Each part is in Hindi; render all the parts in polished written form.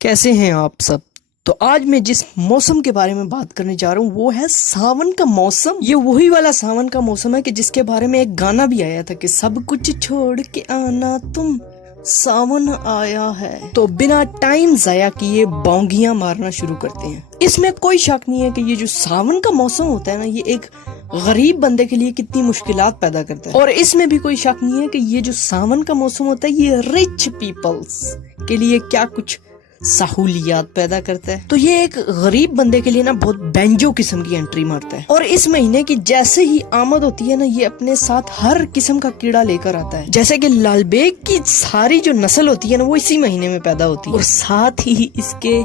कैसे हैं आप सब। तो आज मैं जिस मौसम के बारे में बात करने जा रहा हूँ वो है सावन का मौसम। ये वही वाला सावन का मौसम है कि जिसके बारे में एक गाना भी आया था कि सब कुछ छोड़ के आना तुम, सावन आया है। तो बिना टाइम जाया किए बौंगियां मारना शुरू करते हैं। इसमें कोई शक नहीं है कि ये जो सावन का मौसम होता है ना, ये एक गरीब बंदे के लिए कितनी मुश्किलात पैदा करता है। और इसमें भी कोई शक नहीं है कि ये जो सावन का मौसम होता है ये रिच पीपल्स के लिए क्या कुछ सहूलियात पैदा करता है। तो ये एक गरीब बंदे के लिए ना बहुत बेंजो किस्म की एंट्री मारता है। और इस महीने की जैसे ही आमद होती है ना, ये अपने साथ हर किस्म का कीड़ा लेकर आता है। जैसे कि लालबेग की सारी जो नस्ल होती है ना, वो इसी महीने में पैदा होती है। और साथ ही इसके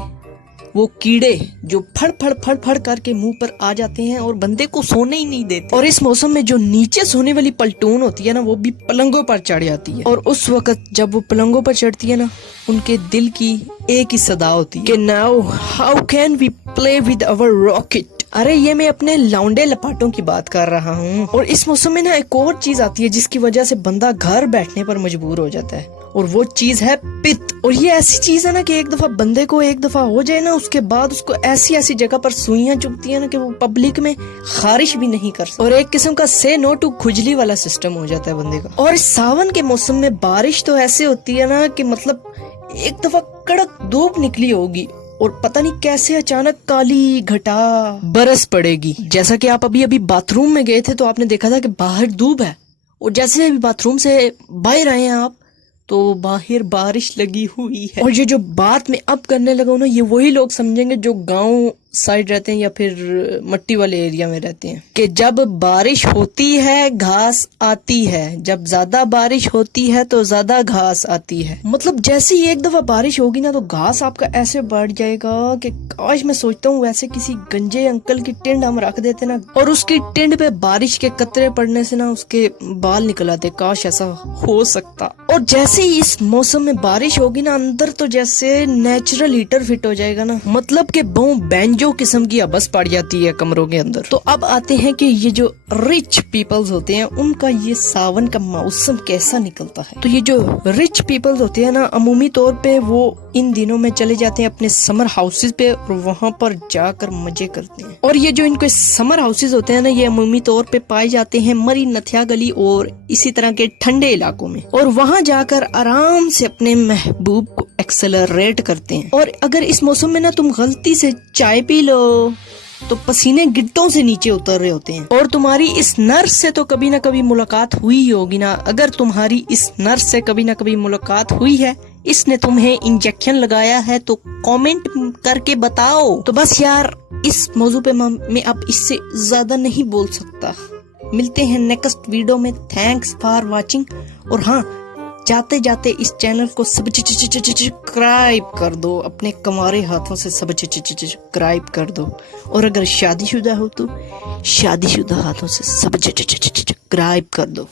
वो कीड़े जो फड़ फड़ फड़ फड़ करके मुंह पर आ जाते हैं और बंदे को सोने ही नहीं देते। और इस मौसम में जो नीचे सोने वाली पलटून होती है ना, वो भी पलंगों पर चढ़ जाती है। और उस वक्त जब वो पलंगों पर चढ़ती है ना, उनके दिल की एक ही सदा होती है कि now how can we play with our rocket. अरे ये मैं अपने लौंडे लपाटों की बात कर रहा हूँ। और इस मौसम में ना एक और चीज आती है जिसकी वजह से बंदा घर बैठने पर मजबूर हो जाता है, और वो चीज है पित्त। और ये ऐसी चीज है ना कि एक दफा बंदे को एक दफा हो जाए ना, उसके बाद उसको ऐसी ऐसी जगह पर सुइयां चुभती है ना कि वो पब्लिक में खारिश भी नहीं कर सकता। और एक किस्म का से नो टू खुजली वाला सिस्टम हो जाता है बंदे का। और इस सावन के मौसम में बारिश तो ऐसे होती है ना कि मतलब एक दफा कड़क धूप निकली होगी और पता नहीं कैसे अचानक काली घटा बरस पड़ेगी। जैसा कि आप अभी अभी बाथरूम में गए थे तो आपने देखा था कि बाहर धूप है, और जैसे अभी बाथरूम से बाहर आए हैं आप तो बाहर बारिश लगी हुई है। और ये जो बात मैं अब करने लगा हूं ना, ये वही लोग समझेंगे जो गांव साइड रहते हैं या फिर मट्टी वाले एरिया में रहते हैं कि जब बारिश होती है घास आती है, जब ज्यादा बारिश होती है तो ज्यादा घास आती है। मतलब जैसे ही एक दफा बारिश होगी ना तो घास आपका ऐसे बढ़ जाएगा कि काश मैं सोचता हूँ वैसे किसी गंजे अंकल की टिंड हम रख देते ना, और उसकी टिंड पे बारिश के कतरे पड़ने से ना उसके बाल निकल आते। काश ऐसा हो सकता। और जैसे ही इस मौसम में बारिश होगी ना, अंदर तो जैसे नेचुरल हीटर फिट हो जाएगा ना, मतलब के बेंजो किस्म की अबस पड़ जाती है कमरों के अंदर। तो अब आते हैं कि ये जो रिच पीपल्स होते हैं उनका ये सावन का मौसम कैसा निकलता है। तो ये जो रिच पीपल्स होते हैं ना, अमूमी तौर पे वो इन दिनों में चले जाते हैं अपने समर हाउसेज पे और वहां पर जाकर मजे करते हैं। और ये जो इनके समर हाउसेज होते हैं ना, ये अमूमी तौर पे पाए जाते हैं मरी नथिया गली और इसी तरह के ठंडे इलाकों में। और वहां जाकर आराम से अपने महबूब को एक्सेलरेट करते हैं। और अगर इस मौसम में ना तुम गलती से चाय पी लो तो पसीने गिट्टों से नीचे उतर रहे होते हैं। और तुम्हारी इस नर्स से तो कभी ना कभी मुलाकात हुई ही होगी ना। अगर तुम्हारी इस नर्स से कभी ना कभी मुलाकात हुई है, इसने तुम्हें इंजेक्शन लगाया है, तो कमेंट करके बताओ। तो बस यार इस मौजू पे मैं अब इससे ज्यादा नहीं बोल सकता। मिलते हैं नेक्स्ट वीडियो में। Thanks for watching. और हाँ, जाते जाते इस चैनल को सब्सक्राइब कर दो, अपने कमारे हाथों से सब्सक्राइब कर दो। और अगर शादीशुदा हो तो शादीशुदा हाथों से सब्सक्राइब कर दो।